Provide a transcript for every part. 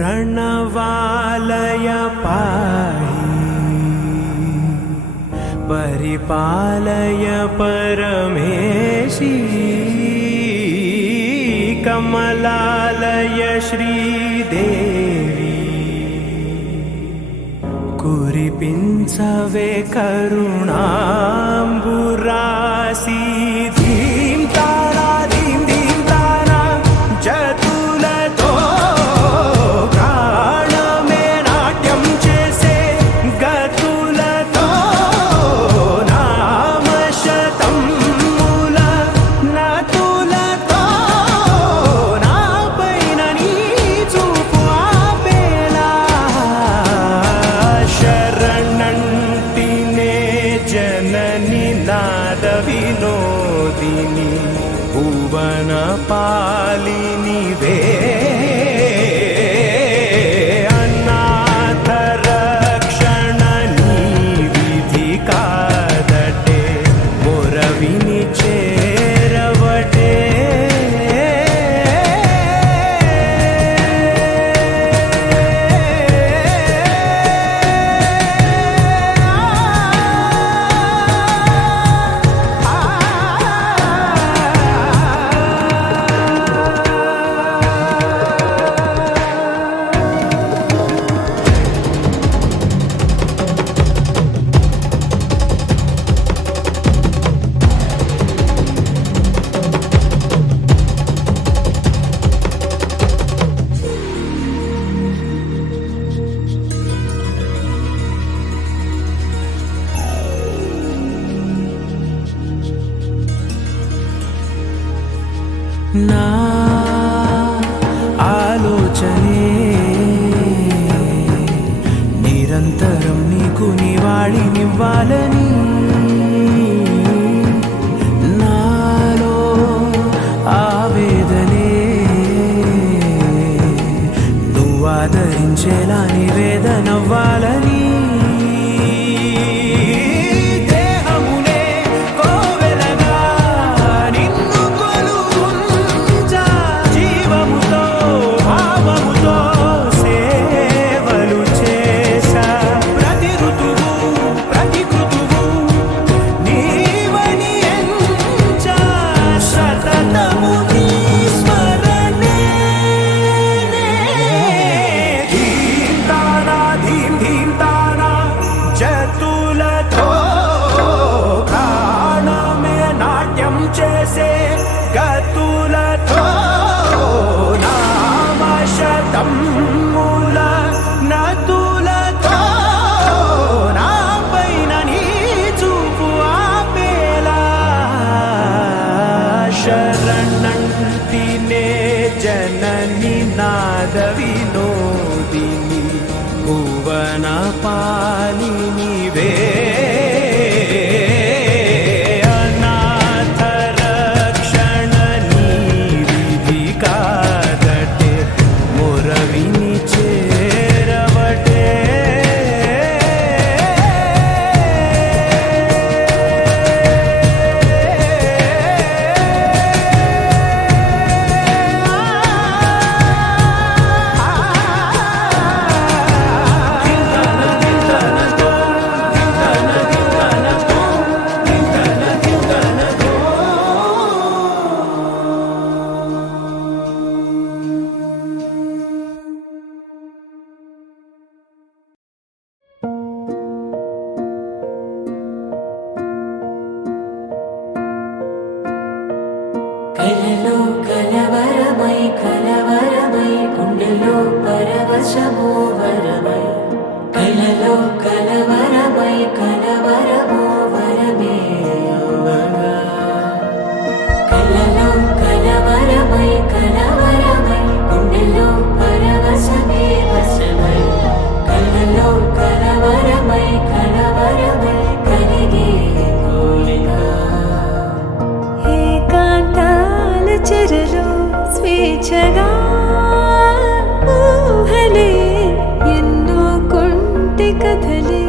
प्रणवालय पाहि परिपालय परमेशी कमलालय श्रीदेवी कुरिपिंचवे करुणांबुरासी धीम तारा धीम धीम तारा जतुलतो प्राणमे नाट्यं चेसे गतुलतो नामशतं मूल नतुलतो नापैन नी చూపు ఆపేలా శరణంటినే జనని నాద వినోదిని భువన పాలిని వే అనాథ రక్షణ నీ విధి కాదటే మొరవిని చేరవటే నా ఆలోచనే నిరంతరం నీకు నివాళినివ్వాలని నాలో ఆవేదనే నువ్వు ఆదరించేలా నివేదనవ్వాలని చేసే గతులతో నామశతం మూల నతులతో నాపైన నీ చూపు ఆపేలా శరణంటినే జనని నాద వినోదిని భువన పాలిని వే కలలో కలవరమై గుండెలో పరవశమో వరమై కలలో కలవరమో వరమే అవ్వగా కలలో కలవరమై గుండెలో పరవశమే వశమై కలలో కలవరమై కలిగే కోరిక చెరలో స్వేచ్ఛగా ఊహలే ఎన్నో కొంటె కథలే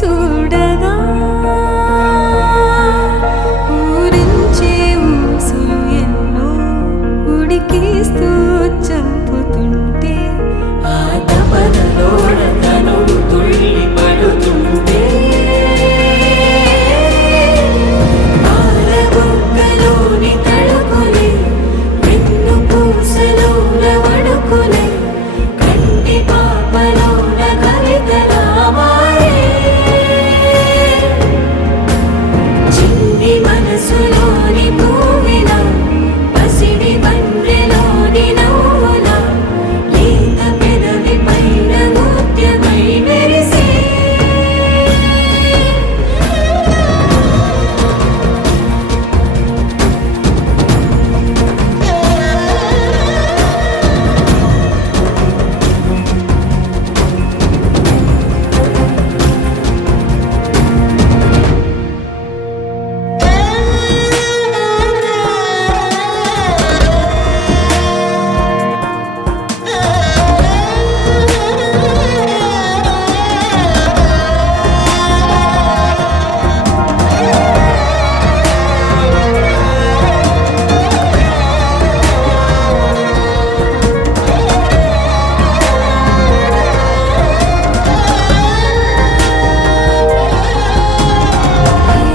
చూడగా ఊరించే ఊసులు ఎన్నో ఉడికిస్తూ చంపుతుంటే ఆ తపనలోన తనువు తుళ్ళి పడుతుంటే పాలబుగ్గలోని తడుకులే వెన్ను పూసలోన వడుకులే కంటి పాపలోన కవితలా మారే చిన్ని మనసులోని పూవిన పసిడి బండ్రెలోని నవ్వుల లేత పెదవి పైన ముత్యమై మెరిసే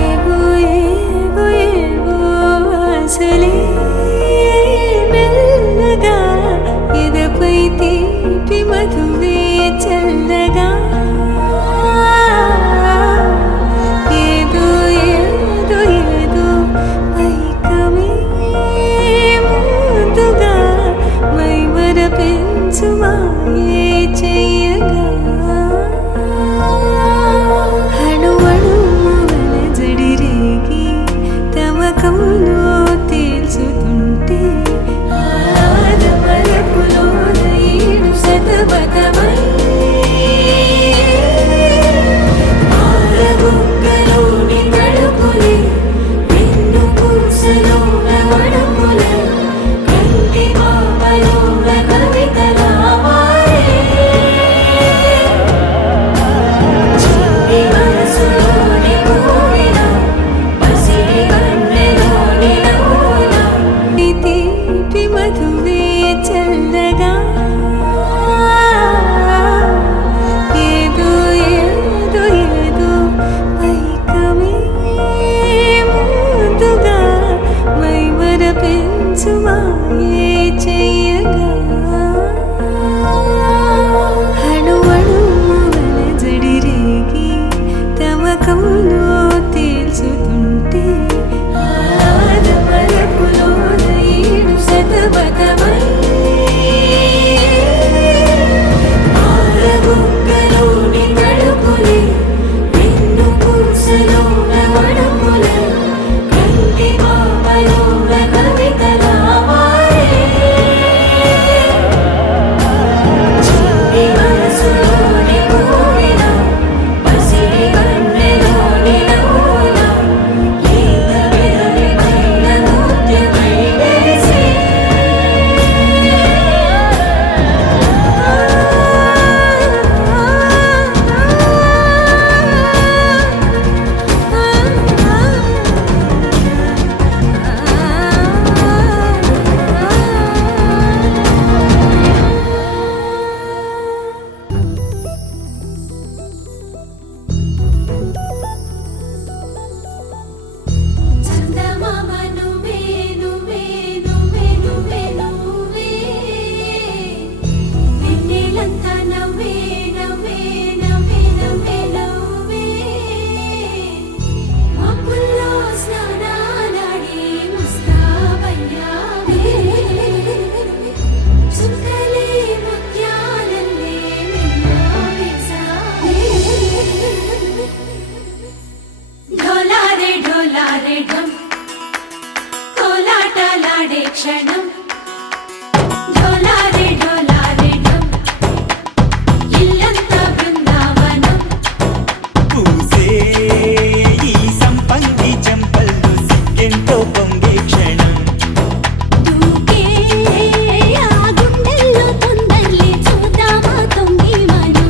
ఏవో ఏవో ఏవో ఆశలే మెల్లగా ఎదపై తీపి మధువే చల్లగా ఏదో ఏదో ఏదో పైకమే ముందుగా మైమర పెంచు మాయే చెయ్యగా అణువణువుల జడిరేగి తమకంలో తేల్చుతుంటే ఆదమరపులోన ఏడు శతబతమై పాలబుగ్గలోని తడుకులే వెన్ను పూసలోన వడుకులే కంటి పాపలోన కవితలా మారే చిన్ని మనసులోని పూవిన పసిడి బండ్రెలోని నవ్వుల తీపి మధువే చల్లగా ఏదో ఏదో ఏదో పైకమే ముందుగా మైమర పెంచు మాయే చెయ్యగా అణువణువుల జడిరేగి తమకంలో తేల్చుతుంటే ఆదమరపులోన ఏడు శతబతమై పాలబుగ్గలోని తడుకులే వెన్ను పూసలోన వడుకులే కంటి పాపలోన కవితలా మారే చిన్ని మనసులోని పూవిన పసిడి బండ్రెలోని నవ్వుల లేత పెదవి పైన ముత్యమై మెరిసే చందమామ నువ్వే నువ్వే నువ్వే నువ్వే నువ్వే వెన్నెలంతా నవ్వే నవ్వే నవ్వే నవ్వే నవ్వే మబ్బుల్లో స్నానాలాడి ముస్తాబయ్యావే చుక్కలే ముత్యాలల్లే మిన్నా వేసావే ढोलारे ढोलारे ढम कोलाटलाडे क्षणं ढोलारे ढोलारे ढम इल्लंता बृंदावनं పూసే ఈ సంపంగి చెంపల్లో సిగ్గెంతో పొంగే క్షణం దూకే ఆ గుండెల్లో తొందల్లి చూద్దామా తొంగి మనం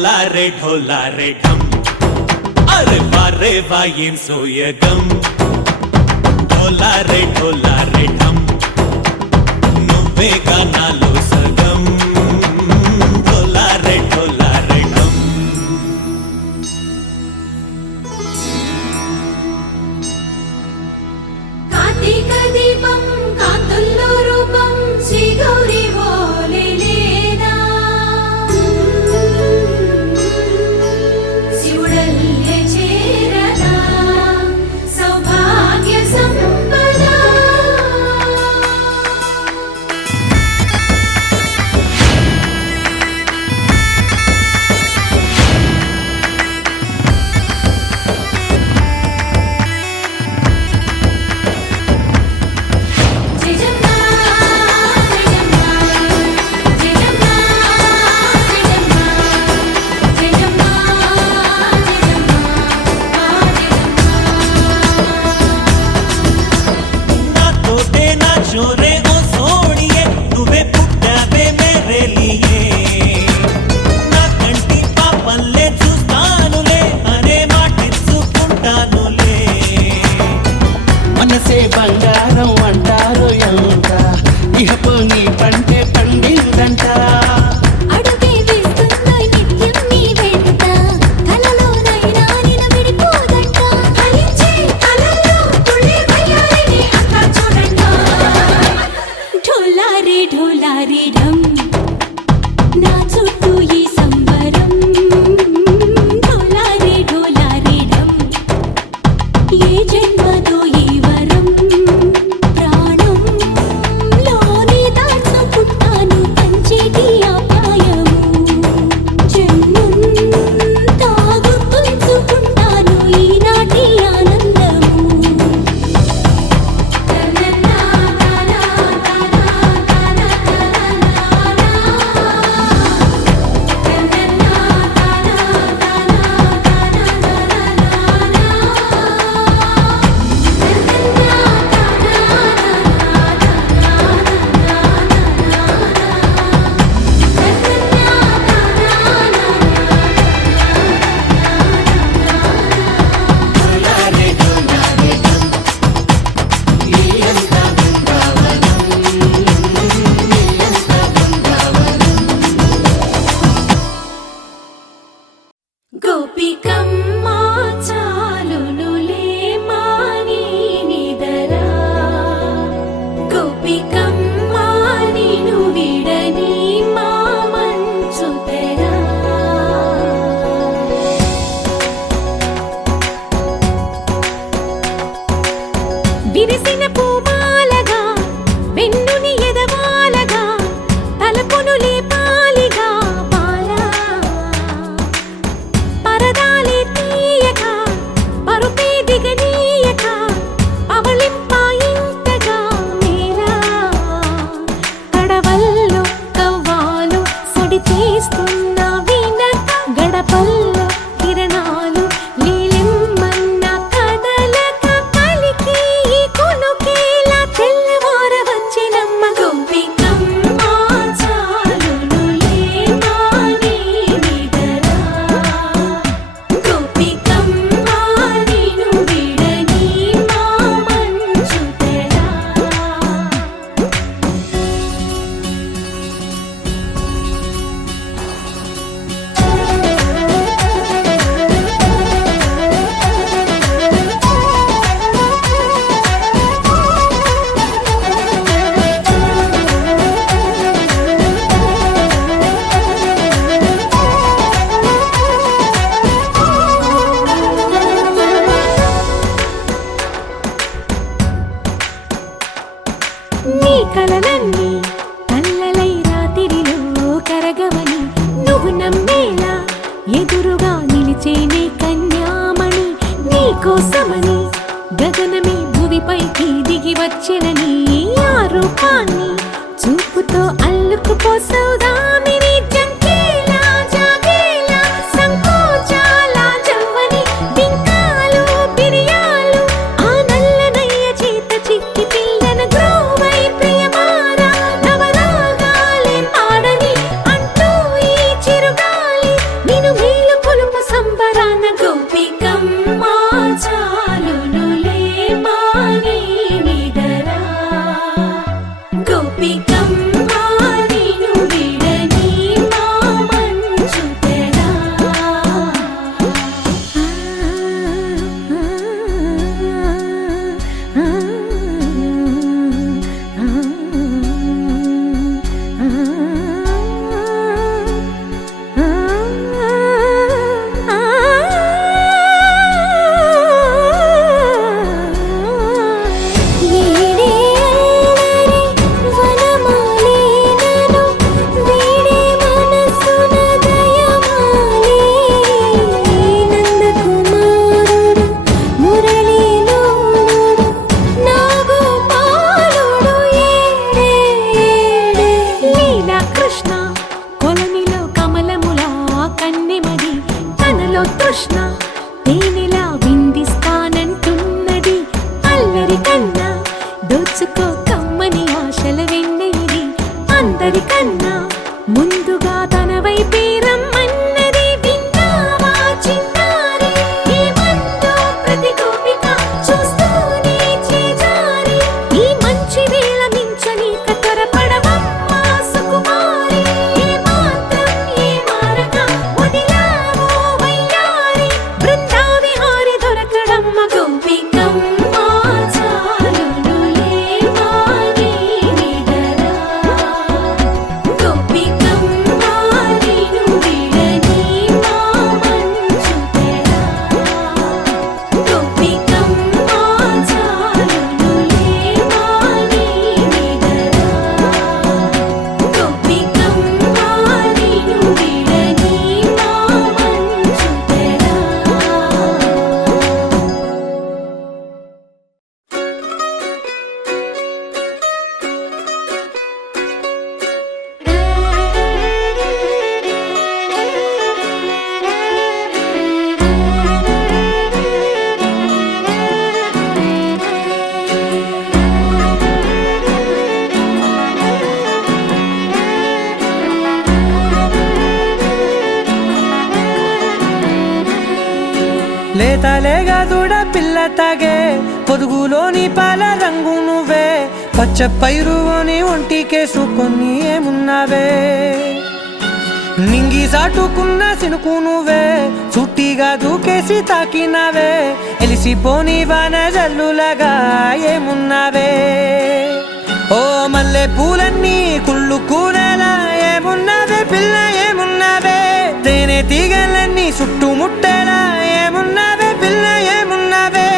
ढोला रे ढम अरे वाह ఏం సోయగం ढोला रे ढम నువ్వేగా నాలో సగం ढोला रे ढम కార్తీక దీపం కాంతుల్లో రూపం శ్రీ గౌరీ ఓలే లేదా శివుడల్లే చేరదా సౌభాగ్య సంపద छोरे ओ सोनिए तुवे पुट्टावे मेरे लिए ना कंटी पापल्ले చూస్తానులే అనే మాటిచ్చుకుంటానులే మనసే బంగారం అంటారు ఎంత ఇహపు నీ పంటే పండిందంట అడుగే వేస్తున్న నిత్యం నీ వెంట కలలోనైనా నిన్ను విడిపోదంట ఫలించే కలల్లో తుళ్ళి వయ్యారిని అంతా చూడంట ढोला रे ढम నా చుట్టూ ఈ సంబరం ढोला रे ढम ఏ జన్మదో ఈ వరం ప్రాణం లోని దాచుకుంటాను పంచేటి అపాయము జన్మం తాగుతుంచుకుంటాను ఈనాటి ఆనందము గోపికమ్మ చాలునులే మాని నిదరా గోపికమ్మ నిను విడని మా మంచు తెరా విరిసిన పూమాలగా వెన్నుని ఎదవాలగా తలపును లేపాలిగా బాలా పరదాలే తీయక పరుపే దిగనీయక అవళింపాయింతగా మేరా కడవల్లో కవ్వాలు సడి చేస్తున్న వినక గడపల్లో కిరణాలు నీలిమ్మన్న కదలక కలికి ఈ కొనుకేలా తెల్లవార వచ్చినమ్మ గోపికమ్మ చాలునులే మాని నిదరా గోపికమ్మ నిను విడని మా మంచు తెరా నీ కలలన్నీ కల్లలై రాత్రిలో కరగవని నువ్వు నమ్మేలా ఎదురుగా నిలిచేనే కన్యామణి నీ కోసమని గగనమే భువిపైకి దిగి వచ్చినని ఆ రూపాన్ని చూపుతో అల్లుకుపోసౌదామిని జంకేలా జాగేలా సంకోచాల జవ్వని బింకాలు బిరియాలు ఆ నల్లనయ్య చేత చిక్కి పిల్లన గ్రోవై ప్రియమారా నవరాగాలే పాడని అంటూ ఈ చిరుగాలి నిన్ను లేతలేగా దూడ పిల్ల తాగే పొదుగులోని పాల రంగు నువ్వే పచ్చ పైరుని ఒంటికేసుకొని ఏమున్నావే నింగి సాటుకున్న సినుకు నువ్వే చుట్టిగా దూకేసి తాకినావే ఎలిసిపోని వాన జల్లులాగా ఏమున్నావే ఓ మల్లె పూలన్నీ కుళ్ళు కూరలా ఏమున్నావే పిల్ల ఏమున్నావే తేనె తీగలన్నీ చుట్టుముట్టేలా ఏమున్నావే పిల్ల ఏమున్నావే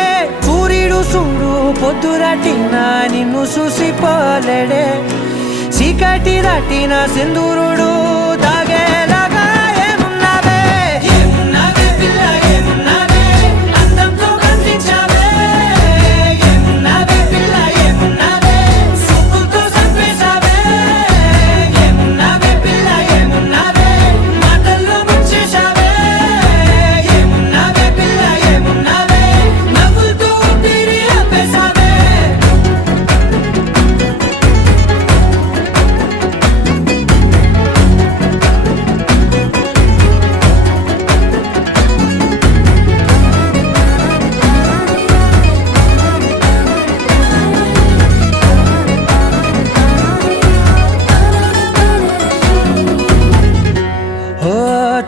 సూర్యుడు చూడు పొద్దురాటిన నిన్ను చూసిపోలేడే చీకటి దాటిన సింధూరుడు తాగేలాగా ఏమున్నావే ఏమున్నావే పిల్ల ఏమున్నావే అందంతో కనిపించావే ఏమున్నావే పిల్ల ఏమున్నావే సూపుతో చంపేశావే ఏమున్నావే పిల్ల ఏమున్నావే మాటల్లో ముంచేశావే ఏమున్నావే పిల్ల ఏమున్నావే నవ్వులతో ఊపిరి ఆపేశావే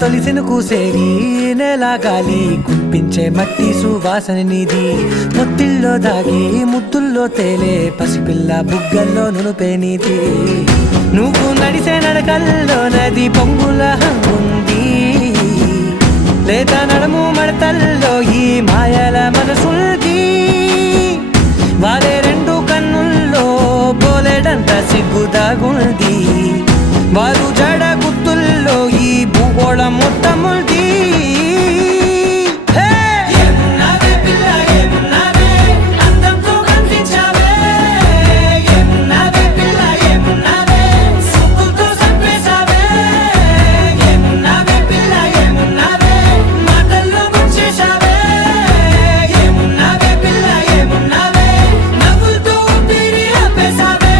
తొలిసిన కూసేరి నెల గాలి కుప్పించే మట్టి సువాసన నీది ముత్తిల్లో దాగి ముద్దుల్లో తేలే పసిపిల్ల బుగ్గల్లో నునుపే నీది నువ్వు నడిసే నడకల్లో నది పొంగుల హంగుంది లేత నడుము మడతల్లో ఈ మాయల మనసుల్ది వారే రెండు కన్నుల్లో బోలెడంత సిగ్గుదాగుంది వారు జడ గుత్తుల్లో ఈ భూగోళం మొత్తముల్ది ఏమున్నావే పిల్ల ఏమున్నావే అందంతో కనిపించావే ఏమున్నావే పిల్ల ఏమున్నావే సూపుతో చంపేశావే ఏమున్నావే పిల్ల ఏమున్నావే మాటల్లో ముంచేశావే ఏమున్నావే పిల్ల ఏమున్నావే నవ్వులతో ఊపిరి ఆపేశావే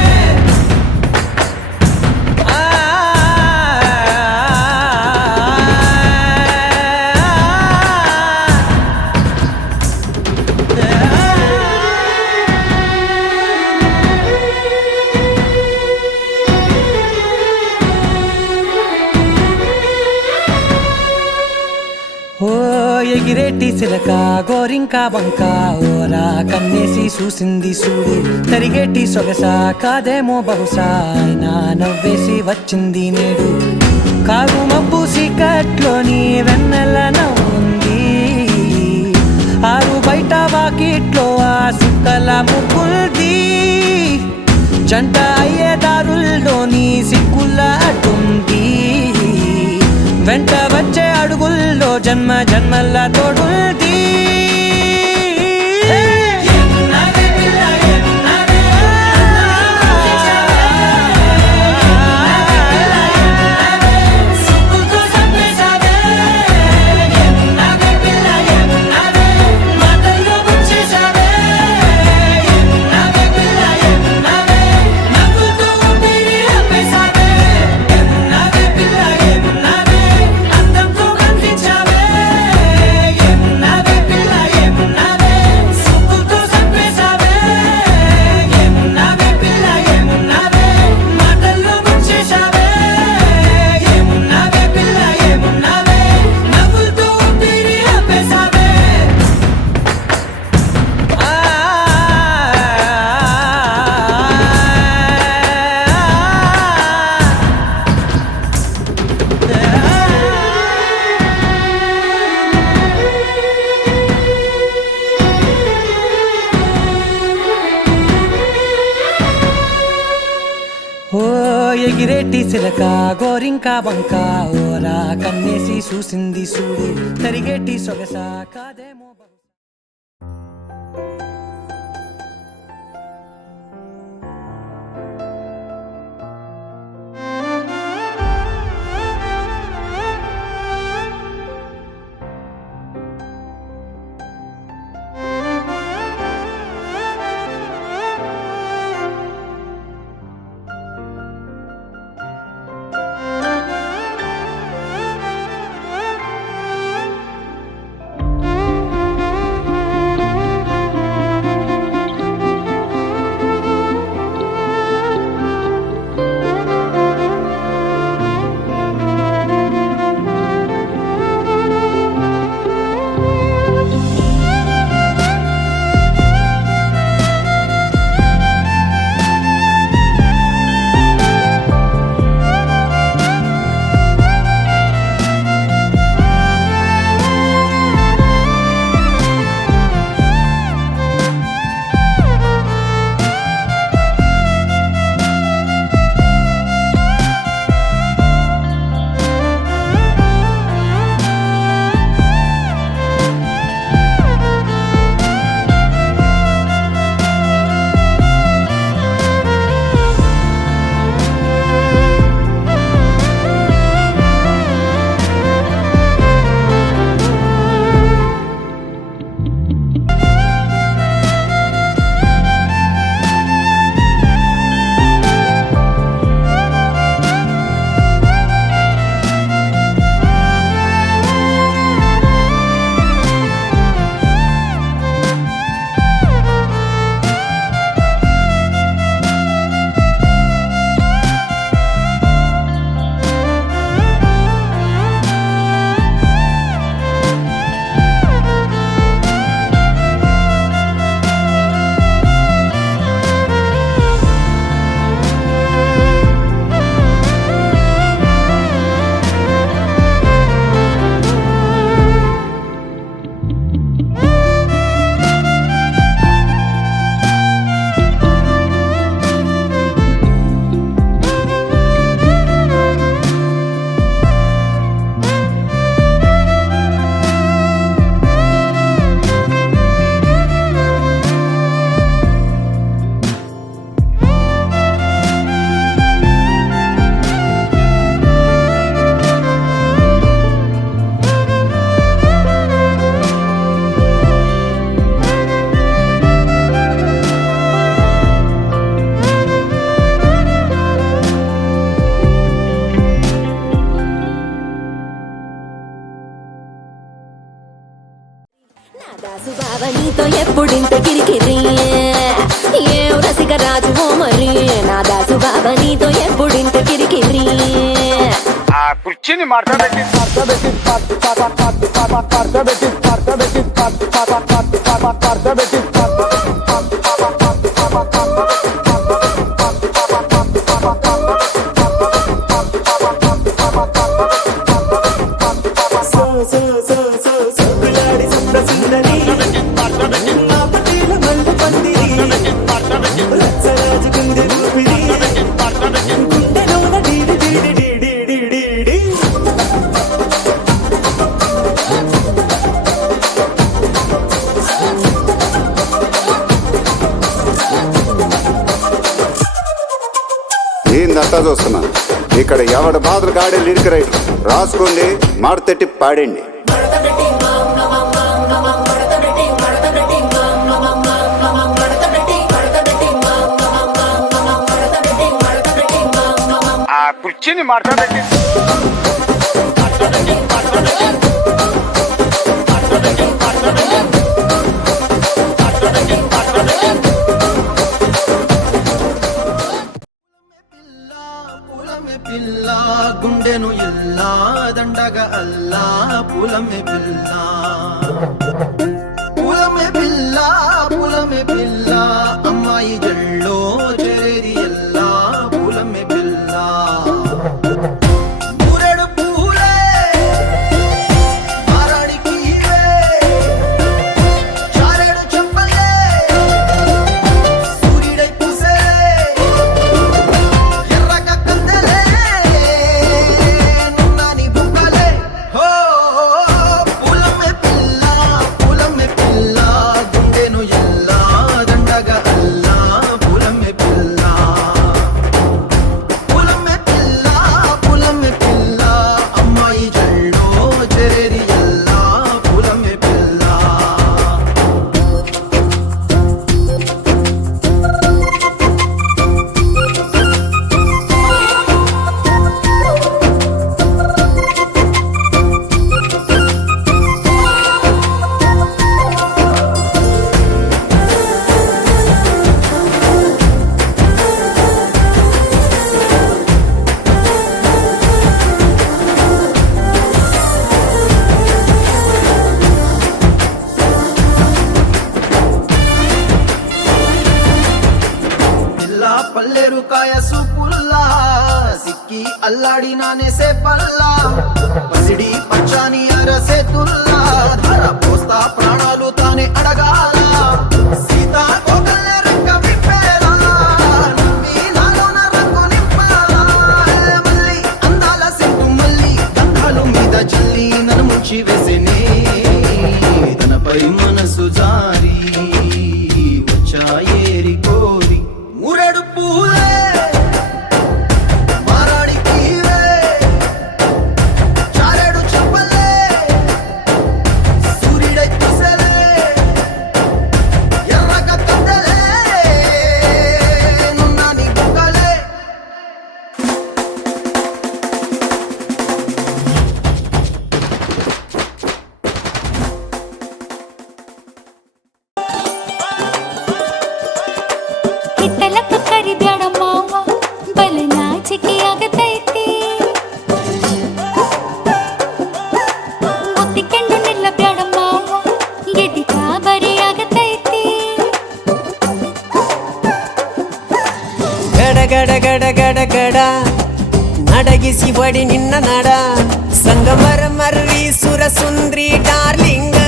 ఓ ఎగిరేటి సిలక గోరింక వంక ఓరా కన్నేసి చూసింది చూడు తరిగేటి సొగస కాదేమో బహుశా అయినా నవ్వేసి వచ్చింది నేడు కారు మబ్బు సీకట్లోని వెన్నెల నవ్వుంది ఆరు బయట వాకిట్లో ఆ సుక్కల ముగ్గుల్ది జంట అయ్యే దారుల్లోని సిగ్గుల అడ్డుంది వెంట వచ్చే అడుగుల్లో జన్మ జన్మల తోడుంది ఏమున్నావే పిల్ల ఏమున్నావే సూపుతో చంపేశావే ఏమున్నావే పిల్ల ఏమున్నావే మాటల్లో ముంచేశావే ఏమున్నావే పిల్ల ఏమున్నావే నవ్వులతో ఊపిరి ఆపేశావే ఏమున్నావే పిల్ల ఏమున్నావే అందంతో కనిపించావే ఏమున్నావే పిల్ల ఏమున్నావే సూపుతో చంపేశావే ఏమున్నావే పిల్ల ఏమున్నావే మాటల్లో ముంచేశావే ఏమున్నావే పిల్ల ఏమున్నావే నవ్వులతో ఊపిరి ఆపేశావే ఓ ఎగిరేటి సిలక గోరింక వంక ఓరా కన్నేసి చూసింది చూడు తరిగేటి సొగస కాదేమో బహుశా దాసు బావ నీతో ఎప్పుడింత కిరికిరి ఏం రసిక రాజు ఓ మరి నా దాసు బావ నీతో ఎప్పుడింత కిరికిరి ఆ కుర్చీని మార్చబెట్టి ఏందంతా చూస్తున్నా ఇక్కడ ఎవడ బాధలు గాడే లిరిక్ రైటర్ రాసుకోండి మాడతెట్టి పాడండి. ఆ కుర్చీని మార్చబెట్టి పిల్ల గుండెను ఇల్లా దండగా అల్లా పూలమే పిల్ల పూలమే పిల్ల పూలమే పిల్ల అమ్మాయి జల్లో చేరేది ఎల్లా పూలమే పిల్ల పూరెడు పూలే మారాడికి చారెడు చెప్పలే సూర్యుడై పూసే ఎర్రగా కందలే నున్నాని బుక్కలే హో పూలమే పిల్ల గుండెను ఎల్లా దండగా అల్లా పూలమే పిల్ల పూలమే పిల్ల అమ్మాయి జల్లో చేరేది ఎల్లా పూలమే పిల్ల పిల్ల పల్లెరు కాయ సూపుల్లా సిక్కి అల్లాడి నానేసే పల్లా పసిడి పచ్చాని అరసే తుల్లా ధర పోస్తా ప్రాణాలు తానే అడగాల సీతా కోకల్లె రెక్క విప్పేలా నవ్వి నాలోన రంగు నింపాలా మల్లి అందాల సెంటు మల్లి గంధాలు మీద జల్లి నన్ను ముంచి వేసేనే తనపై మనసు జారి వచ్చాయేరి కోరి మూరెడు పూలే మారాడికి చారెడు చెప్పలే సూర్యుడై పూసలే ఎర్రగా కందలే నున్నాని బుక్కలే ಹಿಟ್ಟಲಕ್ಕ ಕರಿಬ್ಯಾಡ ಮಾವ ಬಲ ನಾಚಿಕೆ ಆಗತೈತಿ ಒತ್ತಿಕೊಂಡು ನಿಲ್ಲಬ್ಯಾಡ ಮಾವ ಎದಿ ಕಾಬರಿ ಆಗತೈತಿ ಗಡ ಗಡ ಗಡ ಗಡ ಗಡ ನಡಗಿಸಿ ಬಡಿ ನಿನ್ನ ನಡ ಸಂಗಮರ ಮರ್ರಿ ಸುರ ಸುಂದ್ರಿ ಡಾರ್ಲಿಂಗ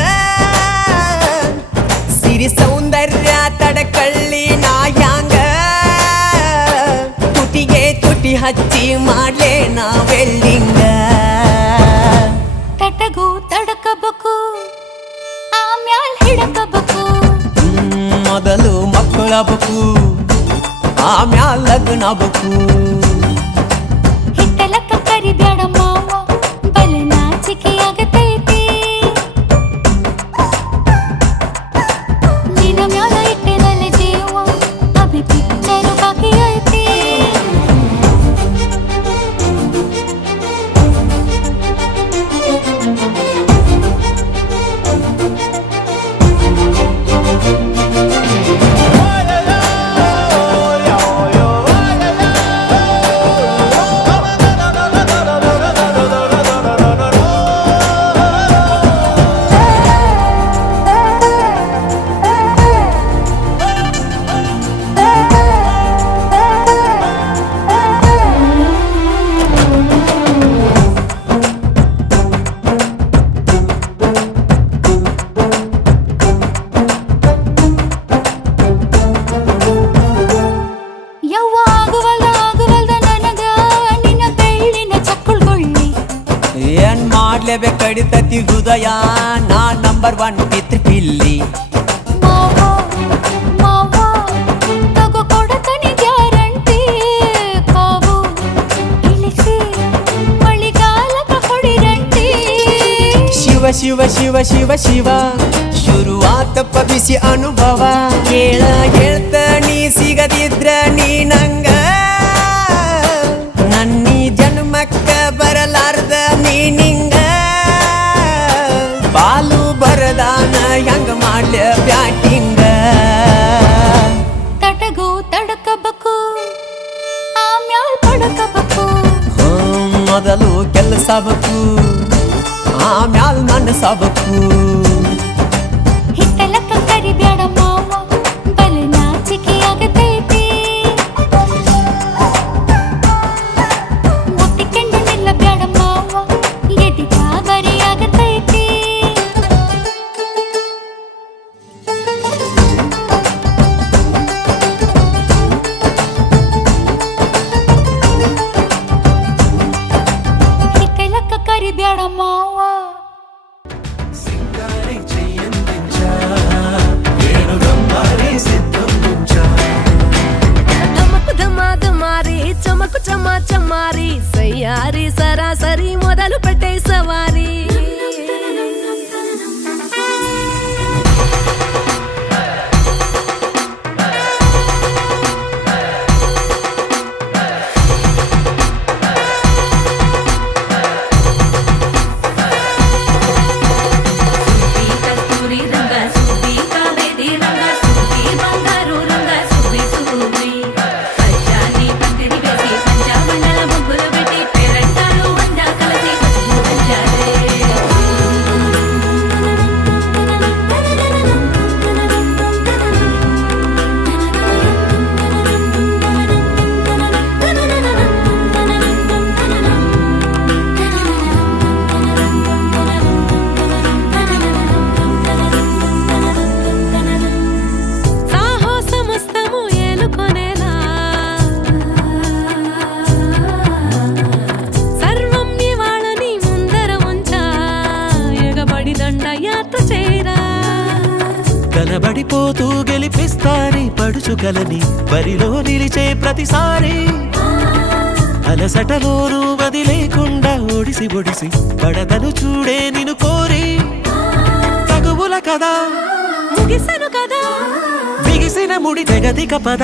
ಸಿರಿ ಸೌಂದರ್ಯ ತಡಕಳ್ಳಿ ನಾಯಾಂಗ ತುಟಿಗೆ ತುಟಿ ಹಚ್ಚಿ ಮಾಡ್ಲೇ ನಾ ವೆಲ್ಡಿಂಗ ತಟಗೂ ತಡಕಬೇಕು ಆಮ್ಯಾಲ್ ಹಿಡಕಬೇಕು ಮೊದಲು ಮಕ್ಕಳಬೇಕು ಆಮ್ಯಾಲ ಲಗ್ನಬೇಕು ಹಿಟ್ಟಲಕ್ಕ ಕರಿಬ್ಯಾಡ ಮಾವ ಬಲ ನಾಚಿಕೆ ಆಗತೈತಿ ನಿನ್ನ ಮ್ಯಾಲ ಇಟ್ಟೆನಲ್ಲ ಜೀವ ಅಭಿ ಪಿಕ್ಚರು ಬಾಕಿ ಐತಿ ప్రతి హృదయ నా నంబర్ 1 పిత్రి పిల్లి మావా మావా తగు కొడతని గ్యారంటీ కావు ఇలిసి మళిగాలక ಹೊಡಿರಂಟಿ ಶಿವ ಶಿವ ಶಿವ ಶಿವ ಶಿವ ಶುರುವಾತ ಪಬಿಸಿ ಅನುಭವ ಕೇಳ ಹೇಳ್ತ ನೀ ಸಿಗದಿದ್ರ ನೀ ನಂಗ ನನ್ನೀ ಜನ್ಮಕ್ಕ ಬರಲಾರ್ದ ನೀ ನಿಂಗ ಬಾಲು ಬರದಾನ ಹೆಂಗ ಮಾಡ್ಲ ಬ್ಯಾಟಿಂಗ ತಟಗು ತಡಕಬೇಕು ಆಮ್ಯಾಲ್ ಪಡಕಬೇಕು ಮೊದಲು ಕೆಲಸಬೇಕು ಆಮ್ಯಾಲ್ ಮನಸಬೇಕು ಹಿತ್ತಲಕ್ಕ ಕರಿಬ್ಯಾಡ ಮಾವ ಬಲು ನಾಚಿಕೆ ಆಗತೈತಿ ಮುಟ್ಟಿಕೊಂಡು ನಿಲ್ಲಬ್ಯಾಡ ಮಾವ ಎದಿ ಗಾಬರಿ ಆಗತೈತಿ ಹಿತ್ತಲಕ್ಕ ಕರಿಬ್ಯಾಡ ಮಾವ మారి చమకు చమా చమారి సయ్యారి సరాసరి మొదలు పెట్టే సవారీ కలబడిపోతూ గెలిపిస్తాని పడుచుకలని బరిలో నిలిచే ప్రతిసారి అలసటలోనూ వదిలేకుండా ఒడిసి ఒడిసి పడతను చూడే నిన్ను కోరి తగువుల కదా ముగిసెను కదా బిగిసిన ముడి తెగదిక పద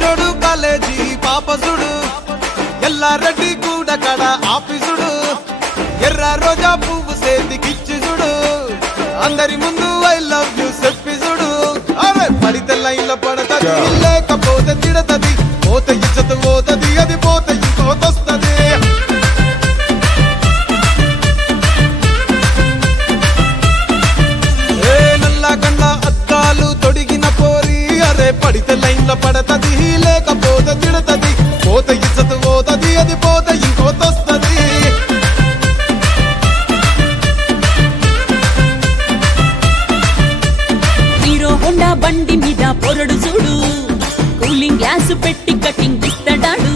జోడు కాలేజీ పాపసుడు ఎల్లారెడ్డి కూడా కడ ఆఫీసుడు ఎర్ర రోజా పువ్వు సేతికిచ్చి చూడు అందరి ముందు ఐ లవ్ యూ చెప్పి చూడు అరే పడితే లైన్లో పడతది లేకపోతే తిడతది పోత ఇచ్చత పోతది అది పోత ఇంకోతొస్తది నల్లా కన్నా అద్దాలు తొడిగిన పోరి అరే పడితే లైన్లో పడతది లేకపోతే తిడతది పోత ఇచ్చత పోతది అది పోత ఇంకోతొస్తది హీరో హోండా బండి మీద పొరడు చూడు కూలింగ్ గ్లాస్ పెట్టి కటింగ్ ఇస్తాడాడు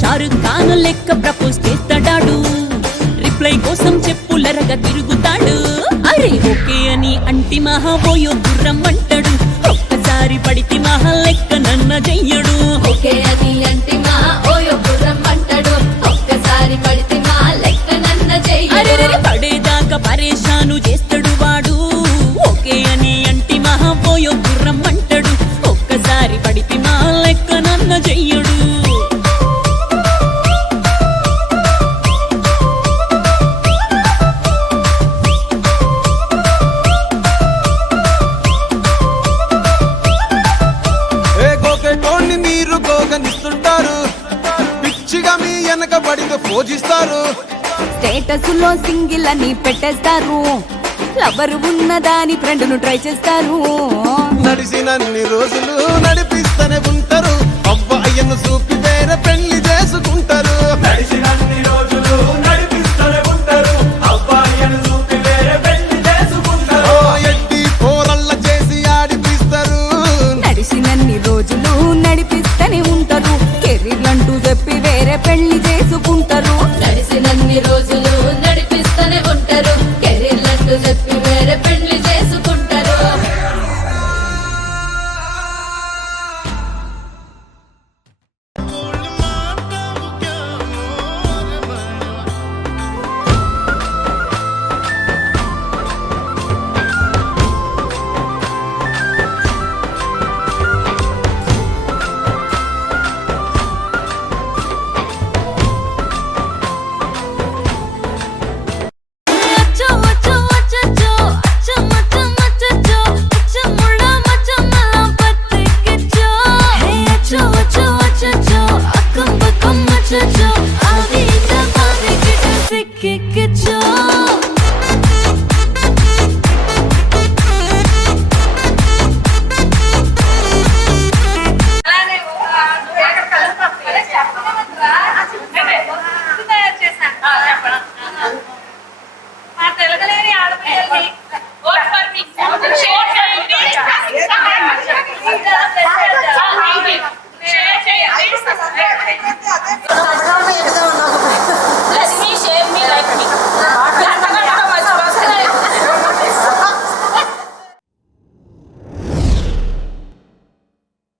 షారుఖ్ ఖాన్ లెక్క ప్రపోజ్ చేస్తాడాడు రిప్లై కోసం చెప్పులరగా తిరుగుతాడు అరే ఓకే అని అంటి మహా పోయో గుర్రం అంటాడు ఒక్కసారి పడితే మహా లెక్క నన్న చెయ్యడు ఓకే అది అంటే మా ఓయో గుర్రం అంటాడు ఒక్కసారి పడితే మా లెక్క నన్న అరే చెయ్యడు పడేదాకా పరేషాను చేస్తాడు వాడు ఓకే అని అంటి మహా పోయో గుర్రం అంటాడు ఒక్కసారి పడితే మా లెక్క నన్న చెయ్యడు పూజిస్తారు స్టేటస్ లో సింగిల్ అని పెట్టేస్తారు లవర్ ఉన్నదాని ఫ్రెండ్ ను ట్రై చేస్తారు నడిసినన్ని రోజులు నడిపిస్తూనే ఉంటారు అవ్వ అయ్యను చూపి వేరే పెళ్లి చేసుకుంటారు